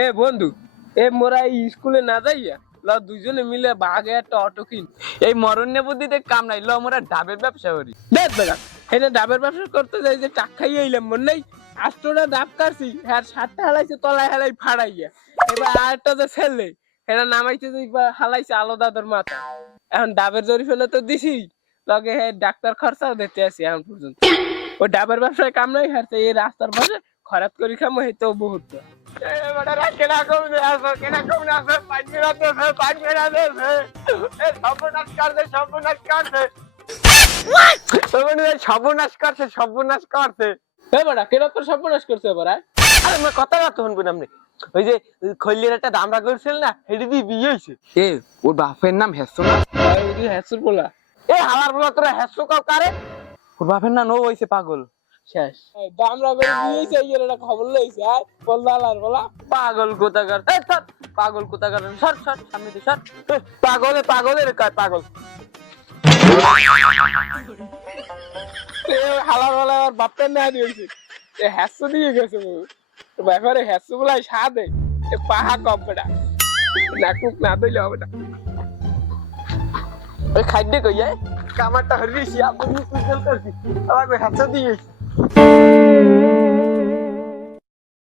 এ বন্ধু, এ মোরা এই স্কুলে না যাইয়া ল দুইজনে মিলে বাগে একটা অটো কিন। এই মরণ্য বুদ্ধিতে কাম নাই, ল আমরা ডাবের ব্যবসা করি। দেখ বেড়া, এটা ডাবের ব্যবসা করতে যাই যে টাক খাইয়ে এলাম মনে নাই। আষ্টটা ডাব কাটছি, হ্যাঁ সাতটা হালাইছে তলায় হালাই ফাড়াইয়া। এবার আরেকটা যে ছেলে এটা নামাইতে হালাইছে আলাদাদের মাথা। এখন ডাবের জরিফেলে তো দিছি, লগে হ্যাঁ ডাক্তার খরচাও দিতে আছি এখন পর্যন্ত। ওই ডাবের ব্যবসায় কাম নাই, হারছে এই রাস্তার পাশে খরাত করি খামো হেতেও বহুত। সর্বনাশ করছে। কিরকম সর্বনাশ করছে এবার? আরে আমার কথা কথা শুনবেন আপনি। ওই যে খৈলের একটা দামরা করছিল না, সেটা দিয়ে বিয়ে হয়েছে। এ ওর বাপের নাম হেসো না? হ্যাঁ বলা এ হালার বলা তোরা হেসো কারে? ওর বাপের নাম ও হয়েছে পাগল। শেষ। দামরা বের দিয়েছে এই এর খবর লইছে আর বলদালার বলা পাগল কোথাকার। এ সর পাগল কোথাকার, সর সর সামনে দিয়ে সর। পাগলের কয় পাগল। হালার বলা আর বাপের না দিয়েছে। এ হ্যাসু দিয়ে গেছে ব্যাপারে হ্যাসু বলাই সাদে এ পাহা কম্পটা নাকুক না দিলে হবে না। ওই খাদ্য কই যায় কামারটা হরিছি আপনি সুজল করছি আমাকে হাতে দিয়ে